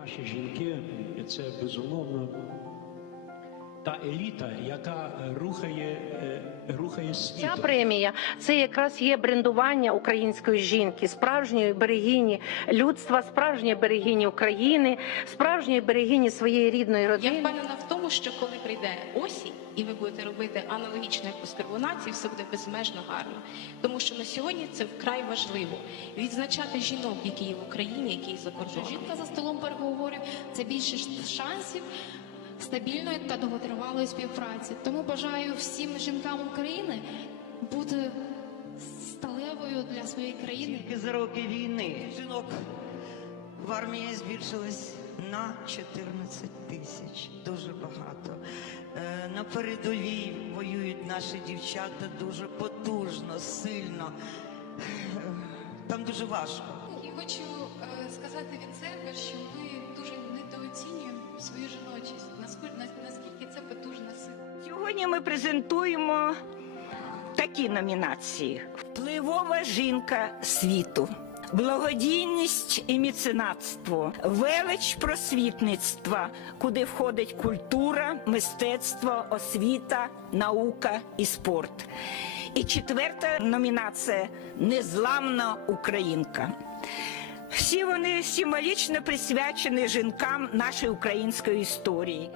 Наші жінки це безумовно та еліта, яка рухає рухає, світ. Ця премія це якраз є брендування української жінки, справжньої берегині людства, справжньої берегині України, справжньої берегині своєї рідної Я родини. впевнена в тому, що коли прийде осінь, і ви будете робити аналогічно як у скарбонації, все буде безмежно гарно. Тому що на сьогодні це вкрай важливо відзначати жінок, які є в Україні, які є за кордоном. Жінка за столом переговорів це більше шансів стабільної та довготривалої співпраці. Тому бажаю всім жінкам України бути сталевою для своєї країни. Тільки за роки війни жінок в армії збільшилось на 14 тисяч. Дуже багато. Е, На передовій воюють наші дівчата дуже потужно, сильно. Там дуже важко. І хочу е, сказати від себе, що ми дуже недооцінюємо свою жіночість. Наскільки, наскільки це потужна сила. Сьогодні ми презентуємо такі номінації: Впливова жінка світу. Благодійність і меценатство, велич просвітництва, куди входить культура, мистецтво, освіта, наука і спорт. І четверта номінація Незламна українка. Всі вони символічно присвячені жінкам нашої української історії.